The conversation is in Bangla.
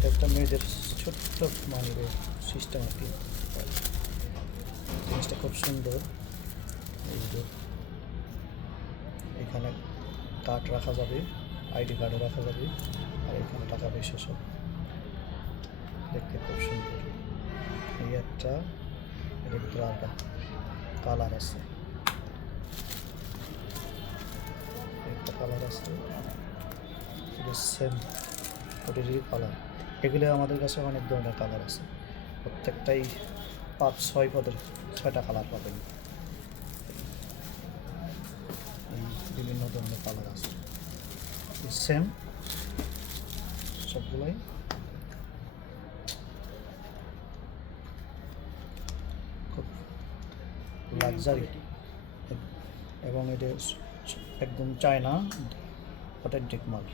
এটা একটা মেয়েদের ছোট্ট মানে সিস্টেম আর কি। জিনিসটা খুব সুন্দর। এই যে এখানে কার্ড রাখা যাবে, আইডি কার্ডও রাখা যাবে, আর এখানে টাকা পয়সা সব। দেখতে খুব সুন্দর। এই একটা, এর ভিতরে আলাদা কালার আছে, একটা কালার আছে, এটা সেম ওটারই কালার। এগুলো আমাদের কাছে অনেক ধরনের কালার আছে, প্রত্যেকটাই 5-6 পদের 6টা কালার পাবেন। এই বিভিন্ন ধরনের কালার আছে, সেম সবগুলোই। খুব লাক্সারি এবং এটা একদম চায়না অথেন্টিক মাল।